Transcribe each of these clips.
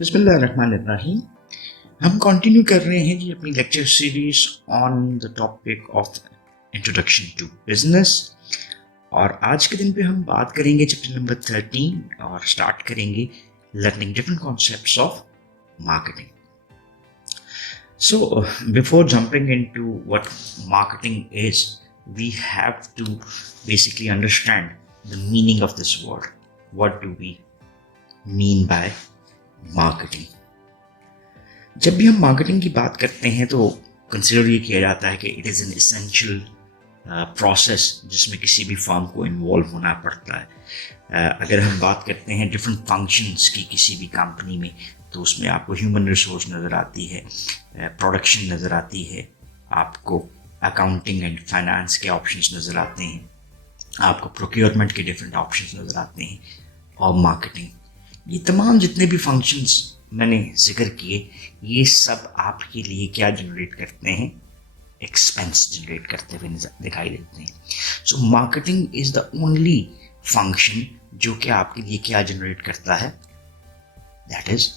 बिस्मिल्लाहिर्रहमानिर्रहीम। हम कंटिन्यू कर रहे हैं जी अपनी lecture series on the topic of introduction to business. और आज के दिन पे हम बात करेंगे चैप्टर नंबर 13 और स्टार्ट करेंगे learning different concepts of marketing. So, before jumping into what marketing is, we have to basically understand the meaning of this word. What do we mean by marketing? जब भी हम marketing की बात करते हैं तो कंसिडर ये किया जाता है कि it is an essential process जिसमें किसी भी फर्म को इन्वॉल्व होना पड़ता है। अगर हम बात करते हैं डिफरेंट फंक्शंस की किसी भी कंपनी में, तो उसमें आपको ह्यूमन रिसोर्स नज़र आती है, प्रोडक्शन नज़र आती है, आपको अकाउंटिंग एंड फाइनेंस के ऑप्शंस नज़र आते हैं, आपको प्रोक्योरमेंट के डिफरेंट ऑप्शंस नज़र आते हैं, और मार्केटिंग। ये तमाम जितने भी फंक्शंस मैंने जिक्र किए, ये सब आपके लिए क्या जनरेट करते हैं? एक्सपेंस जनरेट करते हुए दिखाई देते हैं। सो marketing is the only function जो कि आपके लिए क्या जनरेट करता है? That is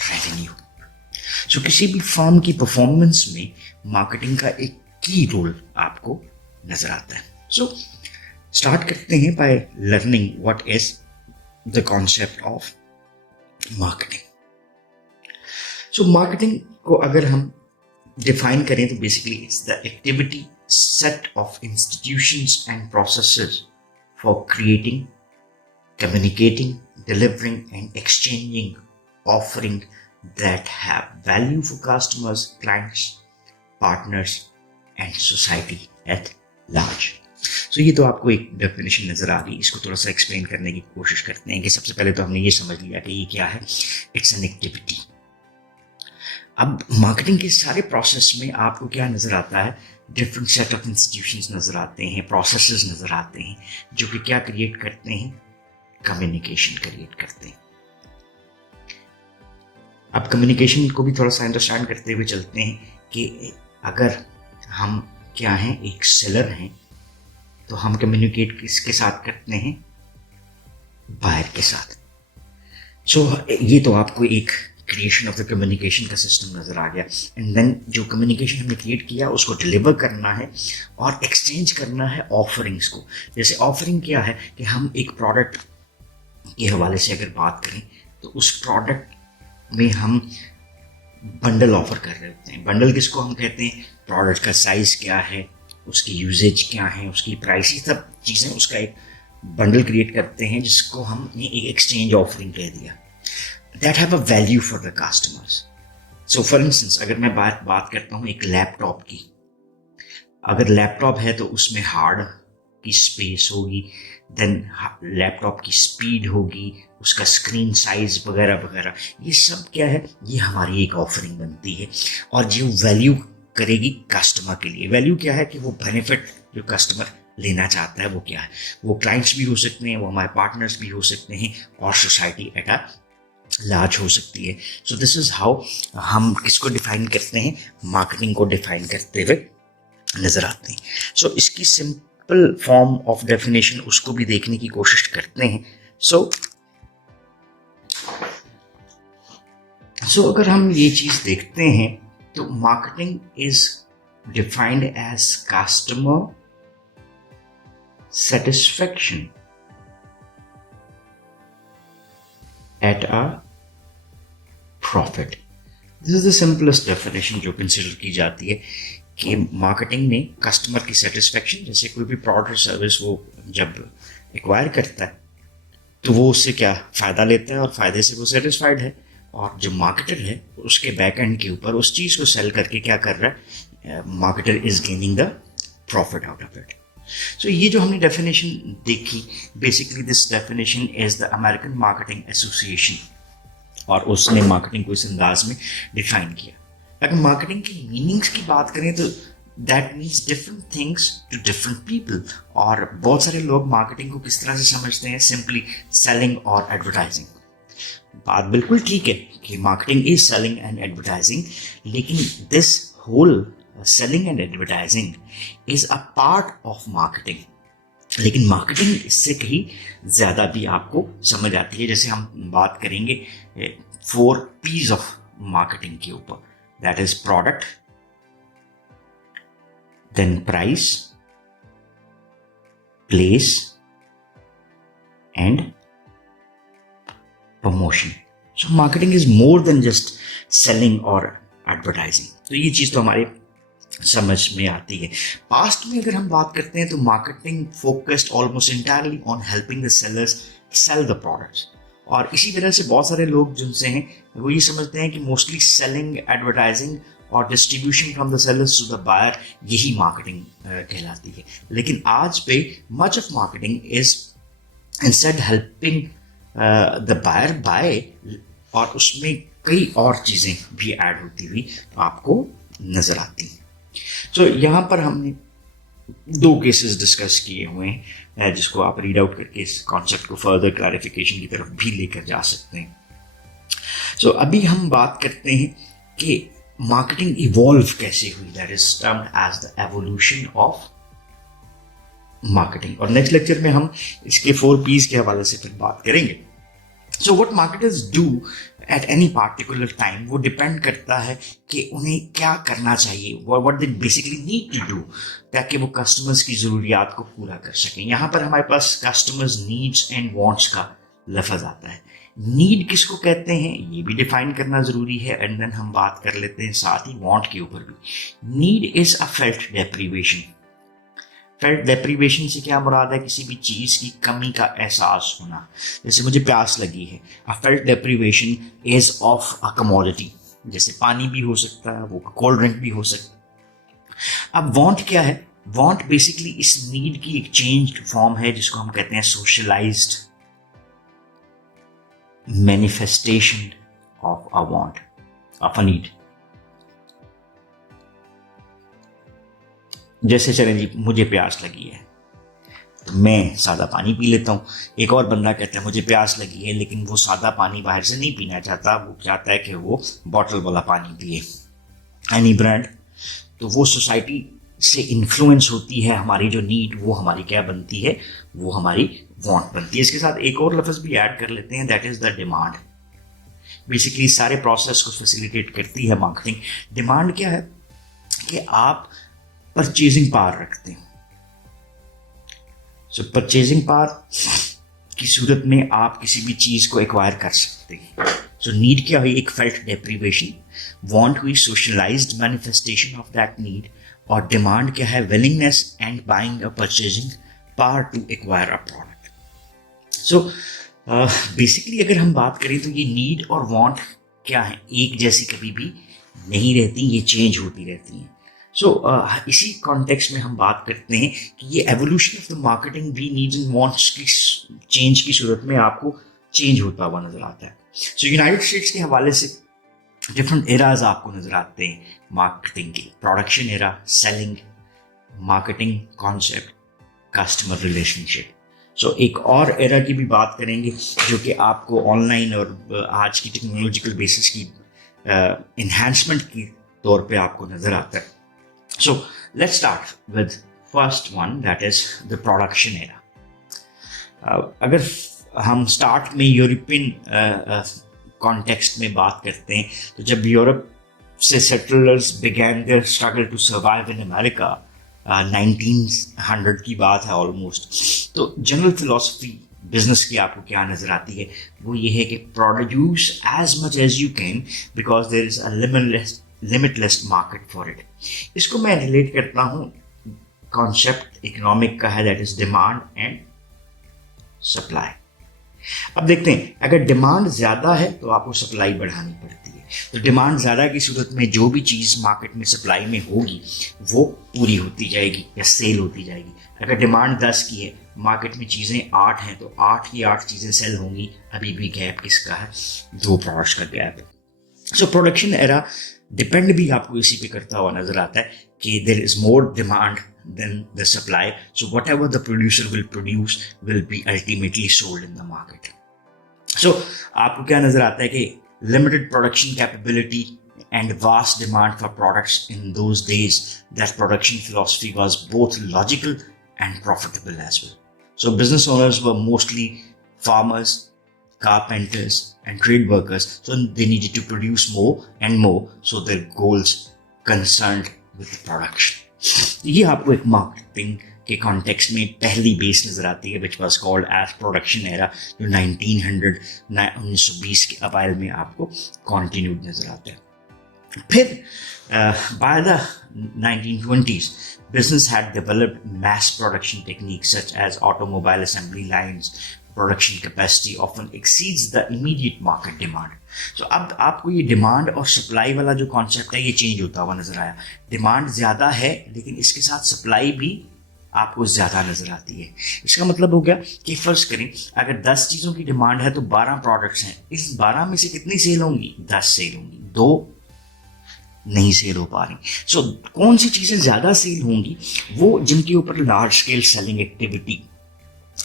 revenue. सो किसी भी फर्म की परफॉर्मेंस में मार्केटिंग का एक की रोल आपको नजर आता है। सो स्टार्ट करते हैं by learning what is the concept of marketing. So marketing को अगर हम डिफाइन करें तो basically it's the activity set of institutions and processes for creating, communicating, delivering and exchanging offering that have value for customers, clients, partners and society at large. So ये तो आपको एक definition नजर आ गई। इसको थोड़ा सा एक्सप्लेन करने की कोशिश करते हैं कि सबसे पहले तो हमने ये समझ लिया कि ये क्या है। It's an activity. अब मार्केटिंग के सारे प्रोसेस में आपको क्या नजर आता है? डिफरेंट सेट ऑफ इंस्टीट्यूशंस नजर आते हैं, प्रोसेसेस नजर आते हैं, जो कि क्या क्रिएट करते हैं? कम्युनिकेशन क्रिएट करते हैं। अब कम्युनिकेशन को भी थोड़ा सा अंडरस्टैंड करते हुए चलते हैं कि अगर हम क्या हैं, एक सेलर हैं, तो हम कम्युनिकेट किसके साथ करते हैं? बायर के साथ। सो ये तो आपको एक क्रिएशन ऑफ द कम्युनिकेशन का सिस्टम नजर आ गया। एंड देन जो कम्युनिकेशन हमने क्रिएट किया उसको डिलीवर करना है और एक्सचेंज करना है ऑफरिंग्स को। जैसे ऑफरिंग क्या है कि हम एक प्रोडक्ट के हवाले से अगर बात करें तो उस प्रोडक्ट में हम बंडल ऑफर कर रहे होते हैं। बंडल किसको हम कहते हैं? प्रोडक्ट का साइज क्या है, उसकी यूजेज क्या है, उसकी प्राइस, ये सब चीज़ें उसका एक बंडल क्रिएट करते हैं जिसको हमने एक एक्सचेंज ऑफरिंग कह दिया। That have a value for the customers. So for instance, अगर मैं बात करता हूँ एक लैपटॉप की, अगर लैपटॉप है तो उसमें हार्ड की स्पेस होगी, देन लैपटॉप की स्पीड होगी, उसका स्क्रीन साइज वगैरह वगैरह, ये सब क्या है? ये हमारी एक ऑफरिंग बनती है और जो वैल्यू करेगी कस्टमर के लिए। वैल्यू क्या है कि वो बेनिफिट जो कस्टमर लेना चाहता है वो क्या है? वो क्लाइंट्स भी हो सकते हैं, वो हमारे पार्टनर्स भी हो सकते हैं, और सोसाइटी एट अ लार्ज हो सकती है। सो दिस इज हाउ हम किसको डिफाइन करते हैं? मार्केटिंग को डिफाइन करते हुए नजर आते हैं। सो इसकी सिंपल फॉर्म ऑफ डेफिनेशन उसको भी देखने की कोशिश करते हैं। सो अगर हम ये चीज देखते हैं तो marketing is defined as customer satisfaction at a profit. This is the simplest definition जो कंसिडर की जाती है कि मार्केटिंग में कस्टमर की सेटिस्फेक्शन, जैसे कोई भी प्रोडक्ट सर्विस वो जब एक्वायर करता है तो वो उससे क्या फ़ायदा लेता है और फ़ायदे से वो सेटिस्फाइड है, और जो मार्केटर है उसके बैक एंड के ऊपर उस चीज़ को सेल करके क्या कर रहा है? Marketer is gaining the profit out of it. So ये जो हमने डेफिनेशन देखी, basically this definition is the American marketing association, और उसने मार्केटिंग को इस अंदाज में डिफाइन किया। अगर मार्केटिंग की मीनिंग्स की बात करें तो that means different things to different people. और बहुत सारे लोग मार्केटिंग को किस तरह से समझते हैं? सिंपली सेलिंग और एडवर्टाइजिंग। बात बिल्कुल ठीक है कि marketing is selling and advertising, लेकिन this whole selling and advertising is a part of marketing. लेकिन मार्केटिंग इससे कहीं ज़्यादा भी आपको समझ आती है। जैसे हम बात करेंगे 4 P's ऑफ मार्केटिंग के ऊपर, that is product, then price, place and promotion. So marketing is more than just selling और एडवर्टाइजिंग. तो ये चीज तो हमारे समझ में आती है. पास्ट में अगर हम बात करते हैं तो marketing focused almost entirely on helping the sellers sell the products. और इसी तरह से बहुत सारे लोग जिनसे हैं वो ये समझते हैं कि मोस्टली सेलिंग, एडवर्टाइजिंग और distribution from the sellers to the buyer यही मार्केटिंग कहलाती है. लेकिन आज पे much of marketing is instead helping the buyer buy, और उसमें कई और चीज़ें भी ऐड होती हुई आपको नजर आती हैं. सो यहाँ पर हमने 2 केसेस डिस्कस किए हुए हैं जिसको आप रीड आउट करके इस कॉन्सेप्ट को फर्दर क्लैरिफिकेशन की तरफ भी लेकर जा सकते हैं. सो अभी हम बात करते हैं कि मार्केटिंग इवॉल्व कैसे हुई, that is termed as the evolution of marketing. और नेक्स्ट लेक्चर में हम इसके 4 P's के हवाले से फिर बात करेंगे. So what marketers do at any particular time, वो डिपेंड करता है कि उन्हें क्या करना चाहिए, what they basically need to do, ताकि वो कस्टमर्स की ज़रूरियात को पूरा कर सकें. यहाँ पर हमारे पास कस्टमर्स नीड्स एंड वांट्स का लफ्ज़ आता है. नीड किसको कहते हैं ये भी डिफाइन करना ज़रूरी है, एंड देन हम बात कर लेते हैं साथ ही वांट के ऊपर भी. Need is a felt deprivation. Felt deprivation से क्या मुराद है? किसी भी चीज़ की कमी का एहसास होना. जैसे मुझे प्यास लगी है, a felt deprivation is of a commodity. जैसे पानी भी हो सकता है, वो कोल्ड ड्रिंक भी हो सकता है. अब वांट क्या है? वांट बेसिकली इस नीड की एक चेंज्ड फॉर्म है जिसको हम कहते हैं socialised manifestation of a want, of a need. जैसे चलें जी, मुझे प्यास लगी है तो मैं सादा पानी पी लेता हूँ. एक और बंदा कहता है मुझे प्यास लगी है लेकिन वो सादा पानी बाहर से नहीं पीना चाहता, वो चाहता है कि वो बॉटल वाला पानी पिए, एनी ब्रांड. तो वो सोसाइटी से इन्फ्लुएंस होती है हमारी जो नीड, वो हमारी क्या बनती है? वो हमारी वांट बनती है. इसके साथ एक और लफ्ज़ भी ऐड कर लेते हैं, that is the demand. Basically सारे प्रोसेस को फैसिलिटेट करती है मार्केटिंग. डिमांड क्या है? कि आप परचेजिंग पावर रखते हैं. सो परचेजिंग पावर की सूरत में आप किसी भी चीज़ को एक्वायर कर सकते हैं. सो नीड क्या हुई? एक फेल्ट डेप्रीवेशन. वांट हुई socialized manifestation of that need. और डिमांड क्या है? Willingness and buying a purchasing power to acquire a product. So basically अगर हम बात करें तो ये नीड और वांट क्या है? एक जैसी कभी भी नहीं रहती, ये चेंज होती रहती हैं. सो इसी कॉन्टेक्स्ट में हम बात करते हैं कि ये एवोल्यूशन ऑफ द मार्केटिंग भी नीड्स एंड वांट्स की चेंज की सूरत में आपको चेंज होता हुआ नजर आता है. सो यूनाइटेड स्टेट्स के हवाले से डिफरेंट एराज आपको नजर आते हैं मार्केटिंग के. Production era, selling, marketing concept, customer relationship. So एक और एरा की भी बात करेंगे जो कि आपको ऑनलाइन और आज की टेक्नोलॉजिकल बेसिस की इन्हांसमेंट की तौर पे आपको नजर आता है. So let's start with first one, that is the production era. अगर हम स्टार्ट में यूरोपियन कॉन्टेक्स्ट में बात करते हैं तो जब यूरोप से settlers began their struggle to survive in America, 1900 की बात है ऑलमोस्ट. तो जनरल फिलॉसफी बिजनेस की आपको क्या नजर आती है? वो ये है कि produce as much as you can because there is a limitless market for it. इसको मैं रिलेट करता हूँ कॉन्सेप्ट इकोनॉमिक का है, that is demand and supply. अब देखते हैं, अगर डिमांड ज़्यादा है तो आपको सप्लाई बढ़ानी पड़ती है. तो डिमांड ज़्यादा की सूरत में जो भी चीज़ मार्केट में सप्लाई में होगी वो पूरी होती जाएगी या सेल होती जाएगी. अगर डिमांड 10 की है, मार्केट में चीज़ें 8 हैं, तो 8 की 8 चीज़ें सेल होंगी. अभी भी गैप किसका है? 2 प्रोडक्ट्स का गैप है. सो प्रोडक्शन एरा डिपेंड भी आपको इसी पे करता हुआ नजर आता है कि there is more demand than the supply. So whatever the producer will produce will be ultimately sold in the market. So आपको क्या नजर आता है कि limited production capability and vast demand for products in those days, that production philosophy was both logical and profitable as well. So business owners were mostly farmers, carpenters, and trade workers, so they needed to produce more and more, so their goals concerned with production. ये आपको एक marketing के context में पहली base नजर आती है, which was called as production era, जो 1920 के अवाइल में आपको कॉन्टिन्यूड नजर आता है. फिर by the 1920s, business had developed mass production techniques such as automobile assembly lines. Production capacity often exceeds the immediate market demand. So अब आपको ये डिमांड और सप्लाई वाला जो कॉन्सेप्ट है ये चेंज होता हुआ नजर आया. डिमांड ज्यादा है लेकिन इसके साथ सप्लाई भी आपको ज्यादा नजर आती है. इसका मतलब हो गया कि फर्ज करें अगर 10 चीजों की डिमांड है तो 12 प्रोडक्ट्स हैं, इस 12 में से कितनी सेल होंगी? 10 सेल होंगी, 2 नहीं सेल हो पा रही. सो कौन सी चीजें ज्यादा सेल होंगी? वो जिनके ऊपर लार्ज स्केल सेलिंग एक्टिविटी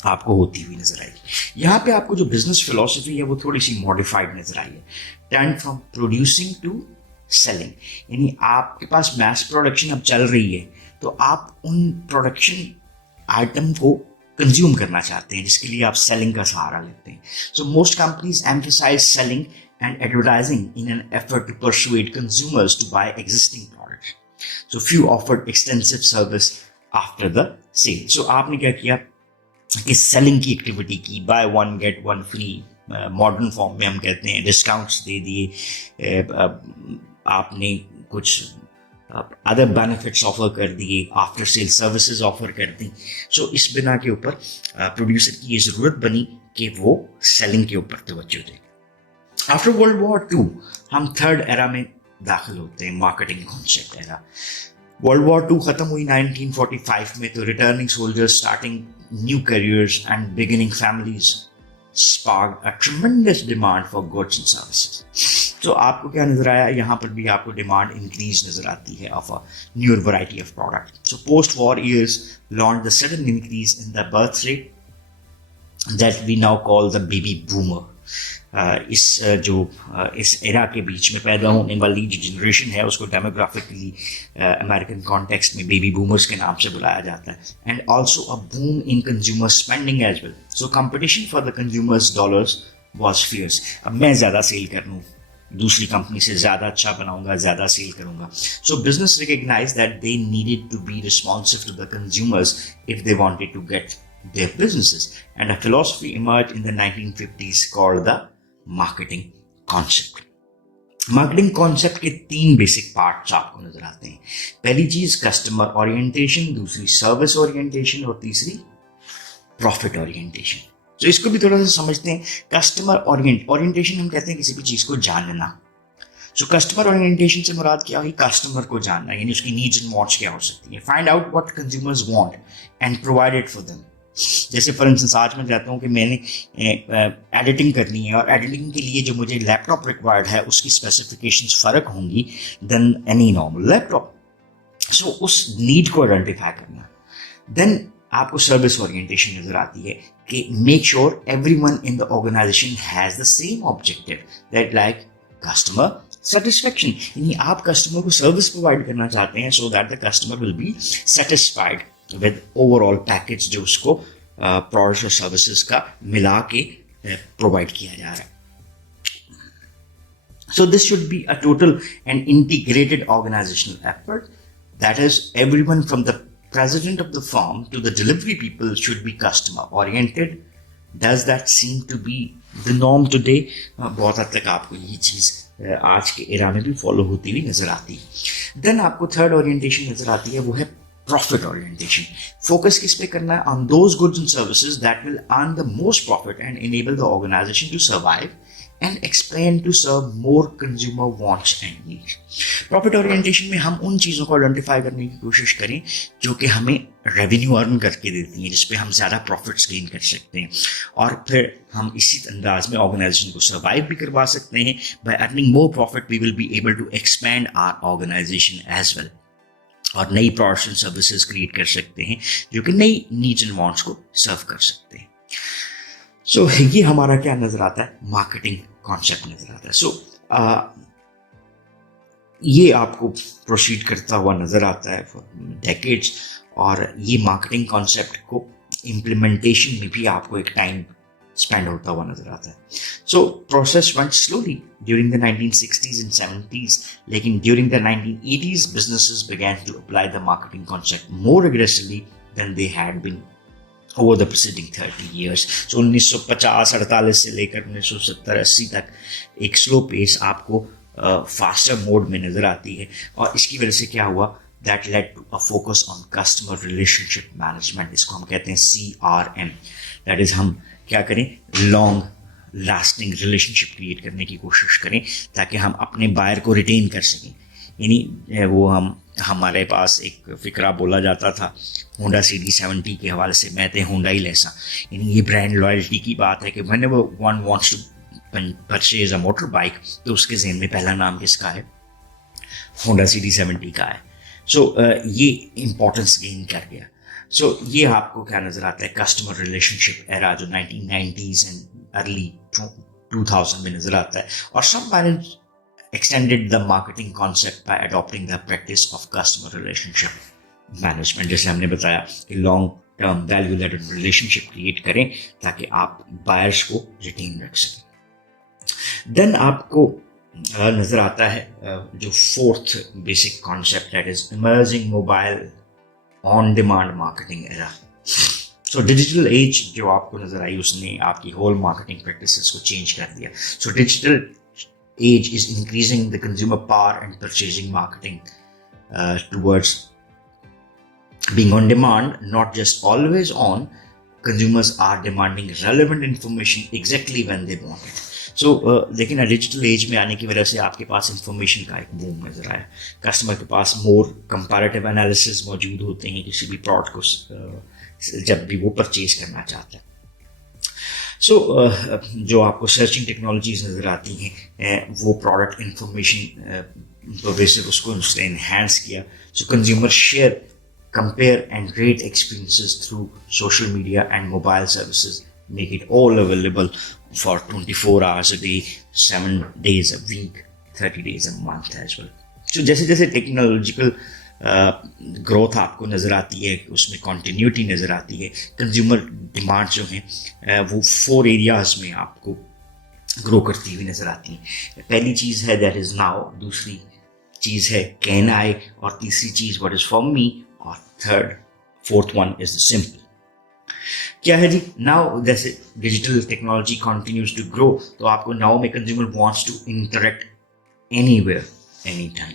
आपको होती हुई नजर आएगी. यहाँ पे आपको जो बिजनेस फिलॉसफी है वो थोड़ी सी मॉडिफाइड नजर आई है. Turn from producing to selling, यानी आपके पास मैस प्रोडक्शन अब चल रही है तो आप उन प्रोडक्शन आइटम को कंज्यूम करना चाहते हैं, जिसके लिए आप सेलिंग का सहारा लेते हैं. So most companies emphasize selling and advertising in an effort to persuade consumers to buy existing products. So few offered extensive service after the sale. So आपने क्या किया कि सेलिंग की एक्टिविटी की, by one get one free, modern form में हम कहते हैं, डिस्काउंट्स दे दिए, आपने कुछ अदर बेनिफिट्स ऑफर कर दिए, आफ्टर सेल सर्विसेज ऑफर कर दी. सो इस बिना के ऊपर प्रोड्यूसर की ये ज़रूरत बनी कि वो सेलिंग के ऊपर तवज्जो दें. आफ्टर वर्ल्ड वॉर II हम थर्ड एरा में दाखिल होते हैं, marketing concept era. World war II खत्म हुई 1945 में, तो returning soldiers starting new careers and beginning families sparked a tremendous demand for goods and services. So आपको क्या नजर आया? यहाँ पर भी आपको डिमांड इंक्रीज नजर आती है of a newer variety of product. So post-war years launched the sudden increase in the birth rate that we now call the baby boomer. इस एरा के बीच में पैदा होने वाली जो जनरेशन है उसको डेमोग्राफिकली अमेरिकन कॉन्टेक्स्ट में बेबी बूमर्स के नाम से बुलाया जाता है. And also a boom in consumer spending as well. So competition for the consumers dollars was fierce. अब मैं ज़्यादा सेल कर लूँ, दूसरी कंपनी से ज़्यादा अच्छा बनाऊंगा, ज़्यादा सेल करूंगा. So business recognize that they needed to be responsive to the consumers if they wanted to get their businesses, and a philosophy emerged in the 1950s called the marketing concept. Marketing concept के 3 basic parts आपको नजर आते हैं. पहली चीज customer orientation, दूसरी service orientation और तीसरी प्रॉफिट ओरिएंटेशन. तो इसको भी थोड़ा सा समझते हैं. कस्टमर ओरिएंटेशन हम कहते हैं किसी भी चीज को जानना. सो कस्टमर ओरिएंटेशन से मुराद क्या हुई? कस्टमर को जानना, यानी उसकी नीड्स एंड वांट्स क्या हो सकती है. Find out what consumers want and provide it for them. जैसे फॉर इंस्टेंस आज मैं चाहता हूँ कि मैंने एडिटिंग करनी है और एडिटिंग के लिए जो मुझे लैपटॉप रिक्वायर्ड है उसकी स्पेसिफिकेशंस फ़र्क होंगी देन एनी नॉर्मल लैपटॉप. सो उस नीड को आइडेंटिफाई करना. देन आपको सर्विस ओरिएंटेशन नजर आती है कि make sure everyone in the organization has the same objective, that like customer satisfaction, यानी आप कस्टमर को सर्विस प्रोवाइड करना चाहते हैं so that the customer will be satisfied with overall package जो उसको प्रोडक्ट्स और सर्विसेज का मिला के प्रोवाइड किया जा रहा है. So this should be a total and integrated organizational effort. That is, everyone from the president of the firm to the delivery people should be customer oriented. Does that seem to be the norm today? बहुत हद तक आपको ये चीज़ आज के era में भी follow होती हुई नजर आती है. देन आपको थर्ड ओरिएंटेशन नजर आती है, वो है प्रॉफिट ओरिएंटेशन. फोकस किस पे करना है? On those goods and services that will earn the most profit and enable the organization to survive and explain to serve more consumer wants and needs. Profit orientation में हम उन चीज़ों को identify करने की कोशिश करें जो कि हमें रेवेन्यू अर्न करके देती हैं, जिस पे हम ज़्यादा प्रॉफिट्स गेन कर सकते हैं, और फिर हम इसी अंदाज में ऑर्गेनाइजेशन को सर्वाइव भी करवा सकते हैं. By earning more profit we will be able to expand our organization as well, और नई प्रोडक्ट्स एंड सर्विसेज क्रिएट कर सकते हैं जो कि नई नीड्स एंड वांट्स को सर्व कर सकते हैं. सो ये हमारा क्या नजर आता है? मार्केटिंग कॉन्सेप्ट नजर आता है. सो ये आपको प्रोसीड करता हुआ नजर आता है फॉर डेकेड्स, और ये मार्केटिंग कॉन्सेप्ट को इम्प्लीमेंटेशन में भी आपको एक टाइम स्पेंड होता हुआ नजर आता है. So process went slowly during the 1960s and 70s, लेकिन during the 1980s businesses began to apply the marketing concept more aggressively than they had been over the preceding 30 years. So 1950-48 से लेकर 1970-80 तक एक स्लो पेस आपको faster mode में नजर आती है, और इसकी वजह से क्या हुआ, that led to a focus on customer relationship management. इसको हम कहते हैं CRM. दैट इज हम क्या करें, लॉन्ग लास्टिंग रिलेशनशिप क्रिएट करने की कोशिश करें ताकि हम अपने बायर को रिटेन कर सकें. यानी वो हमारे पास एक फिक्रा बोला जाता था होंडा CD70 के हवाले से, मैं थे होंडा ही लेसा. यानी ये ब्रांड लॉयल्टी की बात है कि whenever one wants to purchase a motor bike तो उसके जहन में पहला नाम किसका है, होंडा CD70 का है. सो ये इंपॉर्टेंस गेन कर गया. सो ये आपको क्या नजर आता है, कस्टमर रिलेशनशिप एरा जो 1990s एंड अर्ली 2000 में नजर आता है. और सम manage extended the marketing concept by adopting the practice of customer relationship management. जैसे हमने बताया कि long term value leaded relationship create करें ताकि आप बायर्स को रिटेन रख सकें. देन आपको नजर आता है जो fourth basic concept, that is emerging mobile on demand marketing era. So digital age जो आपको नजर आई उसने आपकी होल मार्केटिंग प्रैक्टिसेस को चेंज कर दिया. So digital age is increasing the consumer power and purchasing marketing towards being on demand, not just always on. Consumers are demanding relevant information exactly when they want it. So लेकिन digital age में आने की वजह से आपके पास information का एक boom नजर आया. कस्टमर के पास मोर कंपैरेटिव एनालिसिस मौजूद होते हैं किसी भी प्रोडक्ट को जब भी वो परचेज करना चाहता है. सो जो आपको सर्चिंग टेक्नोलॉजीज नज़र आती हैं वो प्रोडक्ट इंफॉर्मेशन बेसिस उसको उसने इन्हांस किया. सो consumer share, compare and rate experiences through social media and mobile services, make it all available for 24 hours a day, 7 days a week, 30 days a month as well. सो जैसे जैसे technological growth आपको नज़र आती है उसमें continuity नज़र आती है. कंज्यूमर डिमांड जो हैं वो 4 एरियाज़ में आपको ग्रो करती हुई नज़र आती हैं. पहली चीज़ है दैट इज़ नाउ, दूसरी चीज़ है कैन आई, और तीसरी चीज़ व्हाट इज़ फॉर मी, और fourth one is the simple. क्या है जी, नाउ जैसे digital technology continues to grow तो आपको नाउ में consumer wants to interact anywhere any time.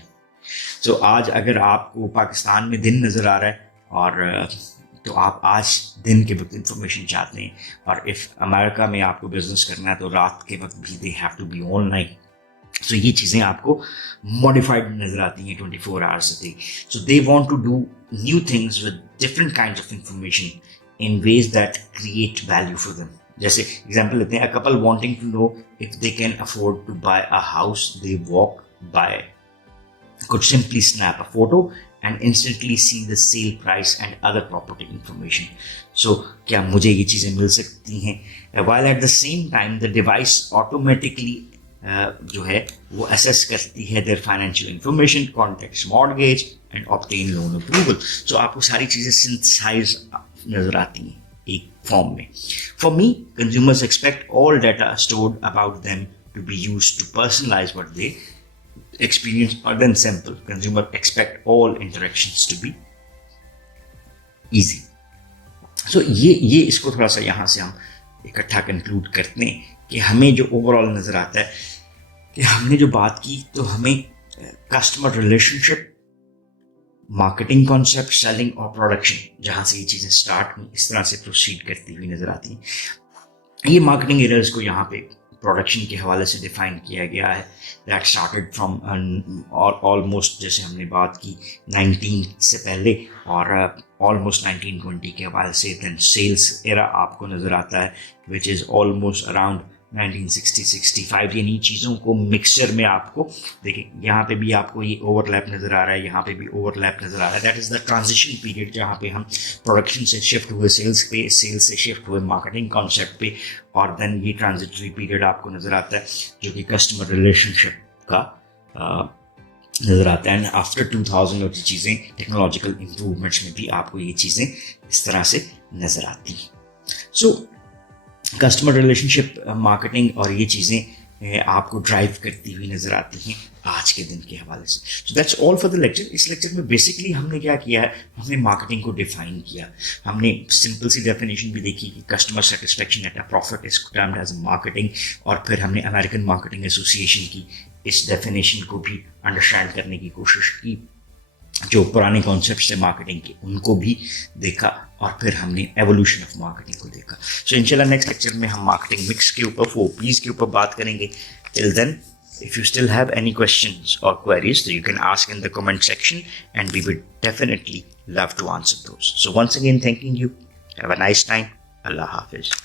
So आज अगर आपको पाकिस्तान में दिन नज़र आ रहा है और तो आप आज दिन के वक्त इंफॉर्मेशन चाहते हैं, और इफ़ अमेरिका में आपको बिजनेस करना है तो रात के वक्त भी they have to be online. So ये चीज़ें आपको मॉडिफाइड नज़र आती हैं 24 hours a day. So they want to do new things with different kinds of information in ways that create value for them. जैसे एग्जाम्पल लेते हैं, a couple wanting to know if they can afford to buy a house, they walk by could simply snap a photo and instantly see the sale price and other property information. So क्या मुझे ये चीज़ें मिल सकती हैं, while at the same time the device automatically जो है वो assess करती है their financial information, contacts mortgage and obtain loan approval. So आपको सारी चीज़ें synthesize नजर आती हैं एक फॉर्म में. For me, consumers expect all data stored about them to be used to personalize what they experience, or then simple. Consumer expect all interactions to be easy. So ये इसको थोड़ा सा यहाँ से हम इकट्ठा कंक्लूड करते हैं कि हमें जो ओवरऑल नज़र आता है कि हमने जो बात की तो हमें customer relationship, marketing concept, selling और प्रोडक्शन, जहाँ से ये चीज़ें स्टार्ट हुई इस तरह से प्रोसीड करती हुई नज़र आती हैं. ये मार्केटिंग एरियाज को यहाँ पे प्रोडक्शन के हवाले से डिफाइन किया गया है. दैट स्टार्टेड फ्रॉम ऑलमोस्ट, जैसे हमने बात की 19 से पहले, और ऑलमोस्ट 1920 के हवाले से. दैन सेल्स एरा आपको नज़र आता है विच इज़ ऑलमोस्ट अराउंड 1960-65. यानी चीज़ों को मिक्सचर में आपको देखिए, यहाँ पे भी आपको ये ओवरलैप नज़र आ रहा है, यहाँ पे भी ओवरलैप नज़र आ रहा है. That is the transition period जहाँ पे हम प्रोडक्शन से शिफ्ट हुए सेल्स पे, सेल्स से शिफ्ट हुए मार्केटिंग कॉन्सेप्ट पे, और देन ये ट्रांजिटरी पीरियड आपको नज़र आता है जो कि कस्टमर रिलेशनशिप का नज़र आता है. एंड आफ्टर 2000 और चीज़ें टेक्नोलॉजिकल इम्प्रूवमेंट्स में भी आपको ये चीज़ें इस तरह से नज़र आती हैं. सो कस्टमर रिलेशनशिप मार्केटिंग और ये चीज़ें आपको ड्राइव करती हुई नज़र आती हैं आज के दिन के हवाले से. So that's all for the lecture. इस लेक्चर में बेसिकली हमने क्या किया है, हमने मार्केटिंग को डिफाइन किया. हमने सिंपल सी डेफिनेशन भी देखी कि customer satisfaction at a profit is termed as marketing, और फिर हमने अमेरिकन मार्केटिंग एसोसिएशन की इस डेफिनेशन को भी अंडरस्टैंड करने की कोशिश की. जो पुराने कॉन्सेप्ट्स थे मार्केटिंग के उनको भी देखा, और फिर हमने एवोल्यूशन ऑफ मार्केटिंग को देखा. सो इंशाल्लाह नेक्स्ट लेक्चर में हम मार्केटिंग मिक्स के ऊपर 4Ps के ऊपर बात करेंगे. Till then, if you still have any questions or queries, so you can ask in the comment section and we would definitely love to answer those. So once again, thanking you. Have a nice time. Allah Hafiz.